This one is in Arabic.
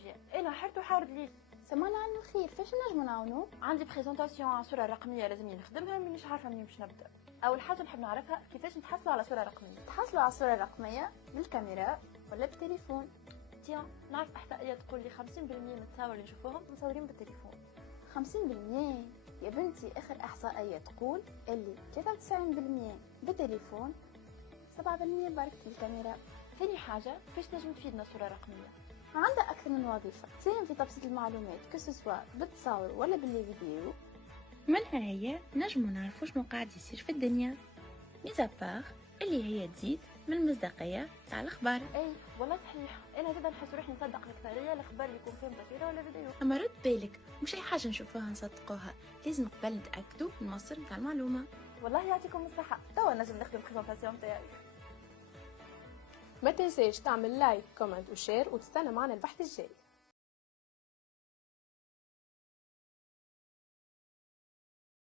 التكنولوجيا. انا حرت وحارد لي. سمعنا عن الخير، فاش نجمو نعاونوك؟ عندي بريزونطاسيون على صوره رقميه لازم نخدمها، مانيش عارفه منين باش نبدا. اول حاجه نحب نعرفها كيفاش نتحصلوا على صوره رقميه. تحصلوا على صورة رقمية بالكاميرا ولا بالتليفون. تيان نعرف احصائيه تقول لي 50% من التصاور اللي نشوفوهم مصورين بالتليفون. 50%؟ يا بنتي اخر احصائية تقول اللي 93% بالتليفون، 7% برك بالكاميرا. ثاني حاجه فاش تنجم تفيدنا صوره رقميه؟ عندها اكثر من وظيفة، تساهم في تبسيط المعلومات كسوا بالتصاور ولا بالفيديو. منها هي نجمو نعرفو شنو قاعد يصير في الدنيا، ميزابار اللي هي تزيد من المصداقية تاع الأخبار. اي والله صحيح، انا زاد نحس روحي نصدق اكثريه الاخبار اللي يكون فيهم تصويره ولا فيديو. أما رد بالك مش أي حاجة نشوفوها نصدقوها، لازم قبل نتأكدو من المصدر نتاع المعلومة. والله يعطيكم الصحه، توا نجم نخدم بريزونطاسيون تاعي. ما تنساش تعمل لايك كومنت وشير وتستنى معنا البحث الجاي.